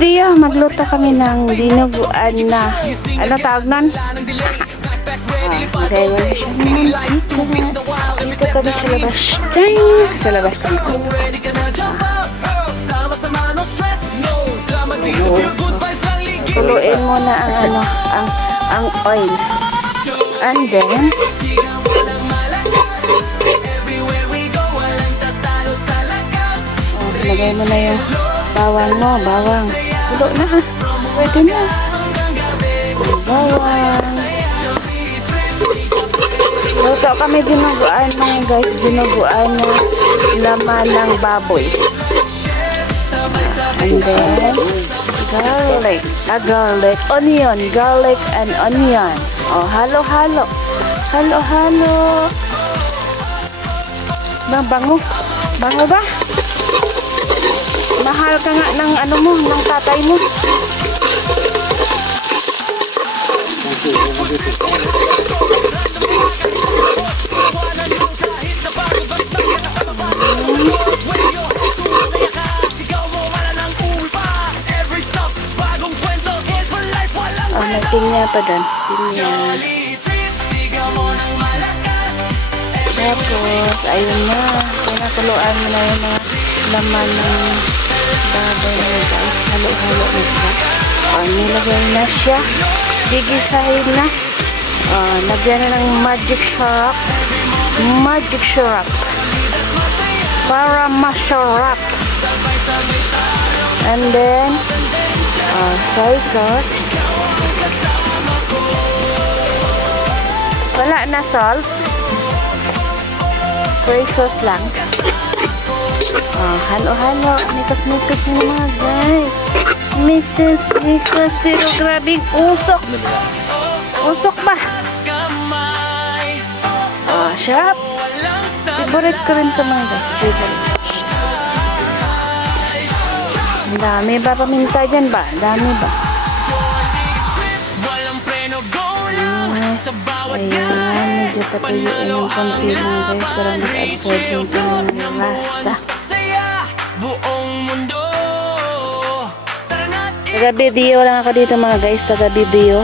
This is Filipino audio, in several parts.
video, magluto kami ng dinuguan na, ano tawag nun? Okay, wala siya naman dito. Dito kami sa labas. Dang! Sa labas kami. Tuluin muna ang ano, ang oil. And then, lagay mo na yung bawang mo, bawang. Tulo na ha. Pwede na. Bawang. Luto kami dinuguan mga guys. Dinuguan na laman ng baboy. And then, garlic. Garlic. Onion. Garlic and onion. Oh, halo-halo. Halo-halo. Bango. Bango ba? Mahal ka nga ng ano mo, ng tatay mo. Oh, may pinya pa doon. Pinya. Tapos, ayun na. Pinakuluan mo na yung mga laman ng baboy na guys. Halo-halo na siya. O, nilagay na siya. Gigisahin na. O, lagyan na ng magic syrup. Magic syrup. Para masarap. And then, soy sauce. Wala na salt. Soy sauce lang. Halo-halo. Mikos-mikos na mga guys. Mikos-mikos. Pero grabing usok. Usok ba? Sarap. Favorite ko rin ito mga guys. Favorite. Ang dami ba paminta dyan ba? Dami ba? Ayan. Medyo patuyuin ng konti mga guys para mag-absorb yung kanyang rasa. Taga-video lang ako dito mga guys. Taga-video.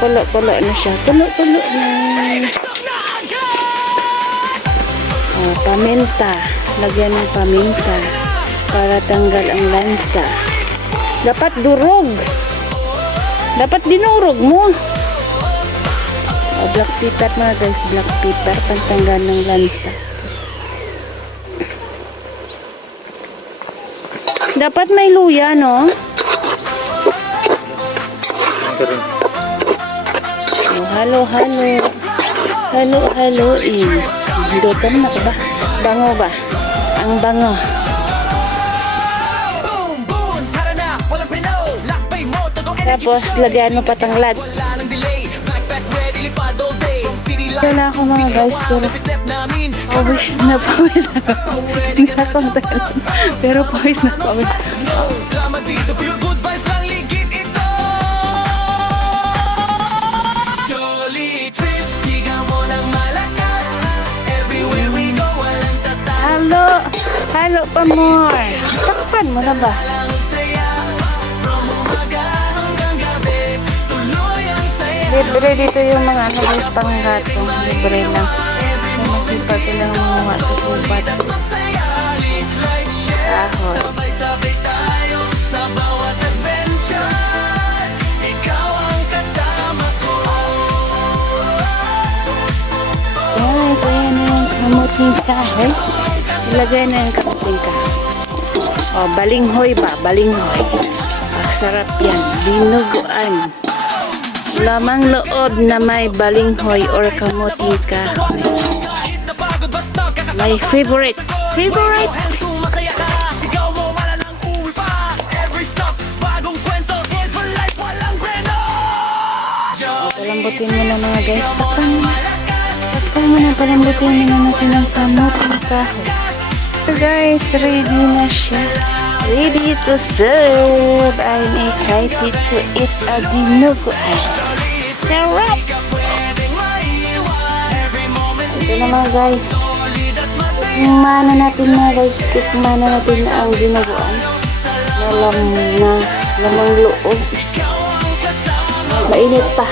Pulo-pulo na siya. Pulo-pulo na. Paminta. Lagyan ng paminta para tanggal ang lansa. Dapat durog. Dapat dinurog mo. Black pepper mga guys. Black pepper. Pantanggal ng lansa. Dapat may luya, no? Halo-halo. Halo-haloin. Dudotan na ba? Bango ba? Ang bango. Tapos, lagyan mo patanglad. Ito na ako mga guys. Pero pawis na pawis. Halo pa more. Takpan mo na ba? Libre dito yung mga ano guys, panggatong. Libre lang. Masipag ko lang mga sa kubat. Ahon. Guys, ayan na yung kamuting kahoy. Ilagay na yung kamuting kahoy. O, balinghoy ba? Balinghoy. Sarap yan. Dinuguan. Lamang loob na may balinghoy or kamuting kahoy. My favorite. Favorite. Palambutin mo na mga guys. Takpan mo. Takpan mo na. Palambutin mo na natin ang kamuting kahoy. So guys, ready na siya. Ready to serve. I'm excited to eat a dinuguan. Sarap! Ito na mga guys. Tikmana natin na guys. Tikmana natin na ang dinuguan. Na lamang loob. Mainit pa.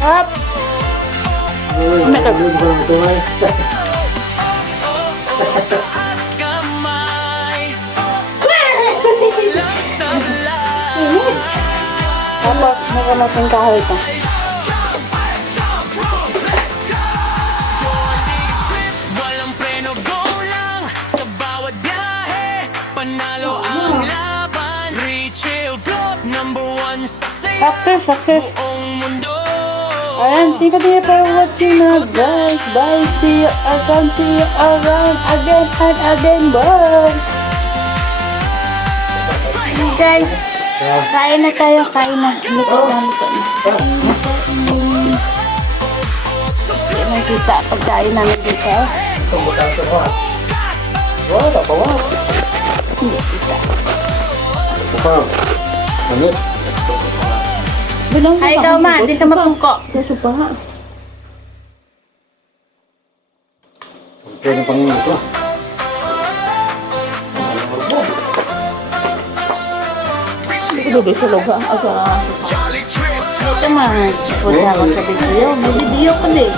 Hap! Tapos, nakamasin kahoy pa. Walang preno, go lang sa bawat biyahe. Panalo ang laban. Rachel Vlog, #1 sa saya. Success! Buong mundo. Ayan, thank you for watching na guys. Bye, see you again and again, bye. Guys, kain na tayo, kain na. Luto na. Hindi nakita pagkain namin dito. Hindi kita. Ay, ikaw ma, di ka mapungko. Kaso pa. Pwede pang ito. Hindi sa lugar. Jolly trip, Ito ma, pusa ko sa video. May video ko din.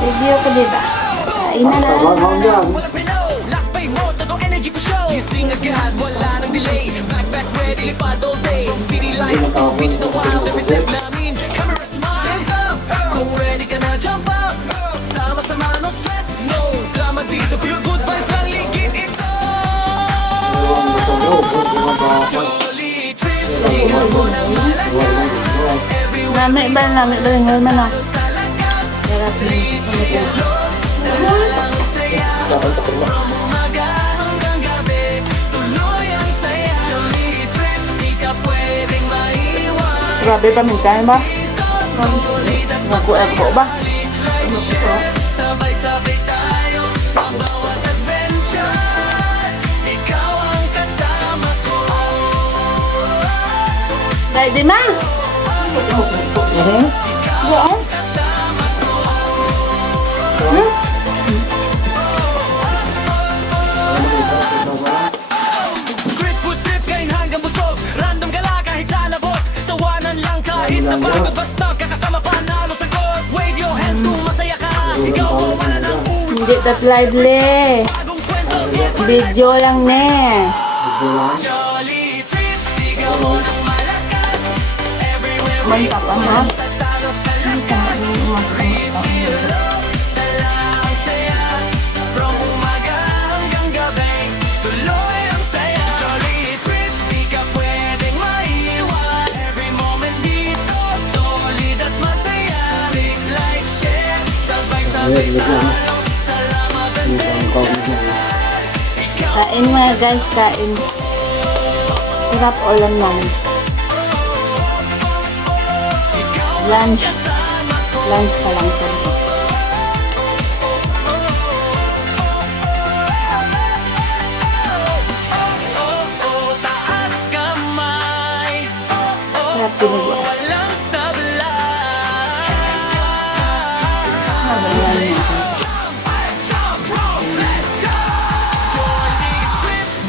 Video ko din ba? Kain na na. Tama yan. walang preno. Lakbay mo, totoong energy for show. Gising agad, wala nang delay. Back, ready, lipad all day. From city lights to beach na wild. Every step namin, camera smiles up. Kung ready ka na, jump up. Sama-sama, no stress, no drama dito. Pure good vibes lang, ligid ito. Jolly trip, sigaw mo na malakas. Nami ba ngayon man ah. Sarap na. From umaga hanggang gabi, tuloy ang saya. Jolly trip, di ka pwedeng maiwan. Grabe pa minsan ba? Ako ba? Sabay-sabay tayo sa bawat adventure. Ikaw ang kasama ko. Dahil di ma? Doon? Street food trip kain hanggang busog. Random gala kahit sa labot. Tawanan lang kahit napagod. Basta kakasama panalo sa god. Wave your hands kung masaya ka. Sigaw mo wala nang Hindi that lively. bagong kwento. Video lang ne. Jolly trip, sigaw mo ng malakas. Everywhere we Mantap ha? tatalo sa lakas. Chill out, dala ang saya. From umaga hanggang gabi, tuloy ang saya. Jolly trip, di ka pwedeng maiwan. Every moment dito, solid at masaya. Big like share, sabay-sabay talo. Salamat adventure. Kain mga guys, kain. Sarap ulam namin. Lunch. Lunch pa lang talaga. Oh, taas kamay. Sarap dinuguan. Walang sabla. Ayan natin.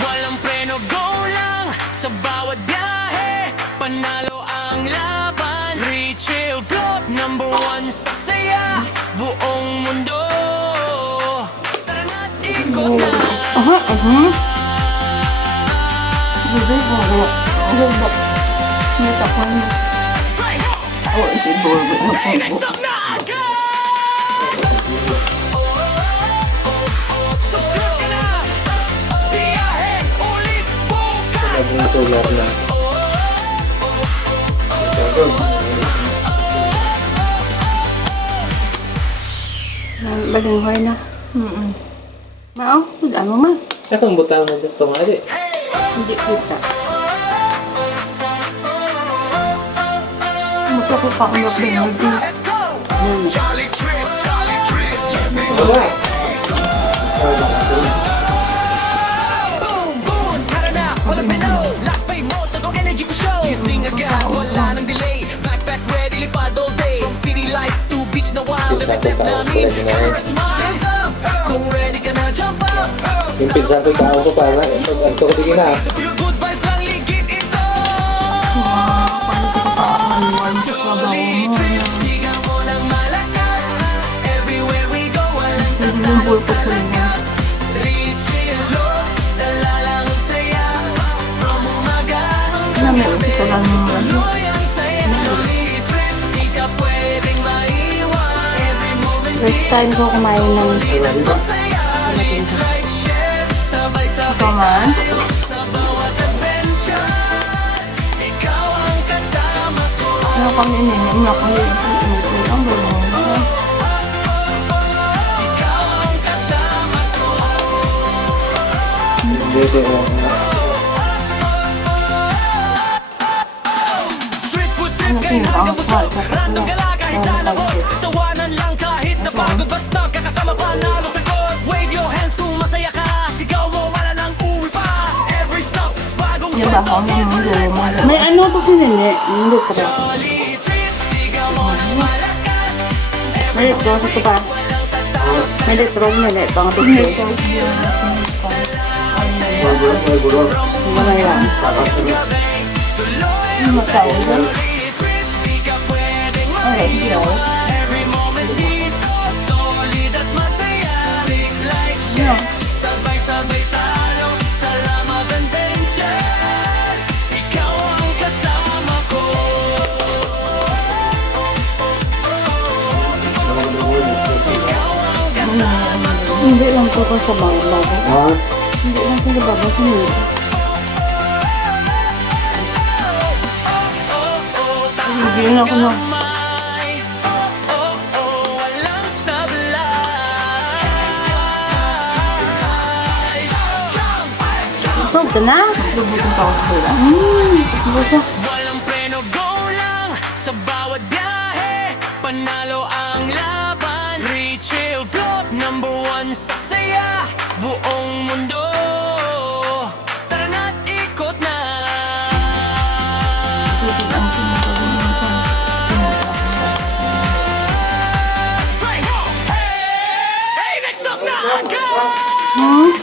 Walang preno, go lang sa bawat biyahe. Panalo ang laban. Rachel Vlog, #1 sa saya. Buong mundo. Tara na't ikot na. Hindi ko wala. Hindi ba? Hindi ka pa niya. Oh, ito yung Hey, next up na go! Subscribe ka na. Biyahe ulit bukas. Tulad na. Baling hoy na. Mao, ano man. Akong butang mo gusto nga di. Hindi kita. Musta ko pa ang din. Let's go! Jolly trip, jolly trip, jolly Boom, boom, tara na, walang pinaw. Lakbay mo, totoong energy for show. Gising lilipad all day. From city lights to beach na wild, every step namin ever smile. Kung ready ka na, jump up. Yung pinsan ko tao ko para ang tukutigin na. Feel good vibes lang ligid ito. Jolly trip, sigaw mo ng malakas. Everywhere we go, walang takas. Reach your low, dala lang ang saya. From umaga hanggang gabi, tuloy ang saya. Jolly trip, di ka pwedeng maiwan. Every moment First time ko kumain ng masaya. Like share, sabay-sabay tayo sa bawat adventure. Ikaw ang kasama ko. ano kami ininom na kami ang bulong. Ikaw ang kasama ko. Hindi mo. Street food trip kayo hanggang busog. Random gala kahit saan ako. Tawanan lang kahit napagod. Basta kakasama panalo sa god. Wave your hands kung masaya ka. Sigaw mo wala nang uwi pa. Every stop bagong kwento. May ano to si Nene? Hindi ka ba? Jolly trip, sigaw mo ng malakas. May litro sa ito pa. May litro na Nene. Pang tubig. Mga yan. Magkain ba? Ay, siya. Every moment dito, solid at masaya. Big like share, sabay-sabay tayo. Salamat and adventure. Ikaw ang kasama ko. Ikaw ang kasama ko. Hindi lang po ko sa mga bago. Ha? Hindi lang po sa bago sa Nene. Hindi na ako na. Walang sablay. Busog ka na? Lubutong pa ako sa sila. Busog. Walang preno, go lang sa bawat biyahe. Panalo ang laban. Rechill float, number one sa saya. Buong mundo, tara na't ikot na. Hey, next up na agad.